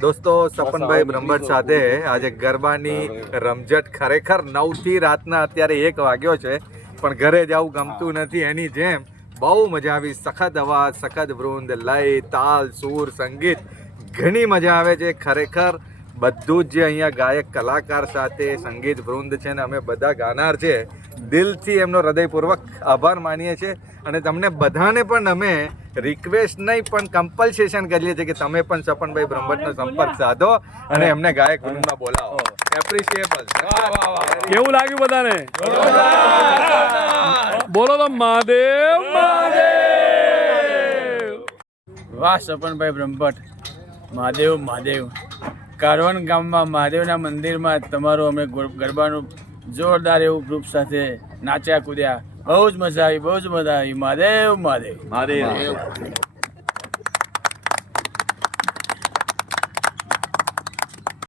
દોસ્તો સપનભાઈ બ્રહ્મભટ્ટ સાથે આજે ગરબાની રમઝટ ખરેખર 9 થી રાતના અત્યારે 1 વાગ્યો છે, પણ ઘરે જવું ગમતું નથી. એની જેમ બહુ મજા આવી. સખત અવાજ, સખત વૃંદ, લય, તાલ, સૂર, સંગીત, ઘણી મજા આવે છે ખરેખર. બધું જ જે અહીંયા ગાયક કલાકાર સાથે સંગીત વૃંદ છે ને અમે બધા ગાનાર છે, દિલથી એમનો હૃદયપૂર્વક આભાર માનીએ છીએ. અને તમને બધાને પણ અમે રિક્વેસ્ટ નહીં પણ કમ્પલ્સેશન કરીએ છીએ કે તમે પણ સપનભાઈ બ્રહ્મભટ્ટનો સંપર્ક સાધો અને એમને ગાયક વૃંદમાં બોલાવો. એપ્રિશિએબલ. કેવું લાગ્યું બધાને? બોલો તો મહાદેવ મહાદેવ. વાહ સપનભાઈ બ્રહ્મભટ્ટ, મહાદેવ મહાદેવ. કારવણ ગામમાં મહાદેવના મંદિરમાં તમારું અમે ગરબાનું જોરદાર એવું ગ્રુપ સાથે નાચ્યા કૂદ્યા. બહુ જ મજા આવી, બહુ જ મજા આવી. મહાદેવ મહાદેવ.